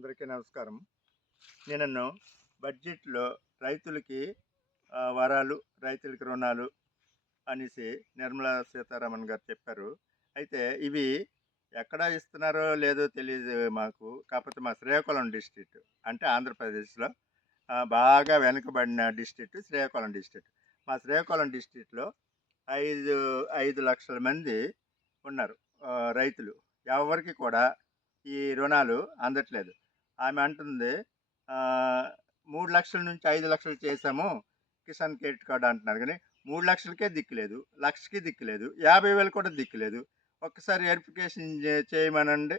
అందరికీ నమస్కారం. నేను బడ్జెట్లో రైతులకి వరాలు రైతులకి రుణాలు అనేసి నిర్మలా సీతారామన్ గారు చెప్పారు. అయితే ఇవి ఎక్కడ ఇస్తున్నారో లేదో తెలియదు మాకు. కాకపోతే మా శ్రీకాకుళం డిస్ట్రిక్ట్ అంటే ఆంధ్రప్రదేశ్లో బాగా వెనుకబడిన డిస్ట్రిక్ట్ శ్రీకాకుళం డిస్ట్రిక్ట్. మా శ్రీకాకుళం డిస్ట్రిక్ట్లో ఐదు ఐదు లక్షల మంది ఉన్నారు రైతులు. ఎవరికి కూడా ఈ రుణాలు అందట్లేదు. ఆమె అంటుంది మూడు లక్షల నుంచి ఐదు లక్షలు చేసాము కిసాన్ క్రెడిట్ కార్డు అంటున్నారు కానీ మూడు లక్షలకే దిక్కులేదు లక్షకి దిక్కులేదు యాభై వేలు కూడా దిక్కులేదు ఒక్కసారి వెరిఫికేషన్ చేయమనండి.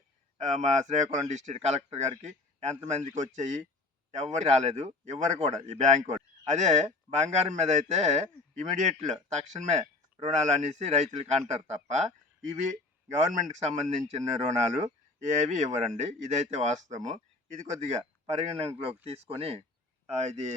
మా శ్రీకాకుళం డిస్ట్రిక్ట్ కలెక్టర్ గారికి ఎంతమందికి వచ్చాయి ఎవరు రాలేదు ఎవరు కూడా ఈ బ్యాంక్ వాళ్ళు. అదే బంగారం మీద అయితే ఇమీడియట్లో తక్షణమే రుణాలు అనేసి రైతులకు అంటారు తప్ప ఇవి గవర్నమెంట్కి సంబంధించిన రుణాలు ఏవి ఇవ్వరండి. ఇదైతే వాస్తవము. ఇది కొద్దిగా పరిగణలోకి తీసుకొని ఇది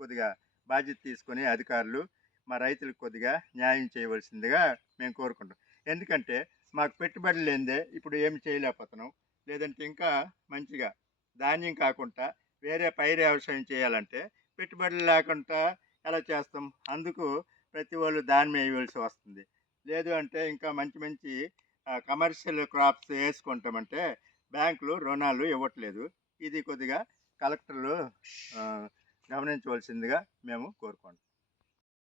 కొద్దిగా బాధ్యత తీసుకొని అధికారులు మా రైతులకు కొద్దిగా న్యాయం చేయవలసిందిగా మేము కోరుకుంటాం ఎందుకంటే మాకు పెట్టుబడి లేనిదే ఇప్పుడు ఏమి చేయలేకపోతున్నాం. లేదంటే ఇంకా మంచిగా ధాన్యం కాకుండా వేరే పైరు వ్యవసాయం చేయాలంటే పెట్టుబడులు లేకుండా ఎలా చేస్తాం? అందుకు ప్రతి వాళ్ళు ధాన్యం వేయవలసి వస్తుంది. లేదు అంటే ఇంకా మంచి మంచి కమర్షియల్ క్రాప్స్ వేసుకుంటామంటే బ్యాంకులు రుణాలు ఇవ్వట్లేదు. ఇది కొద్దిగా కలెక్టర్లు గమనించవలసిందిగా మేము కోరుకుంటాం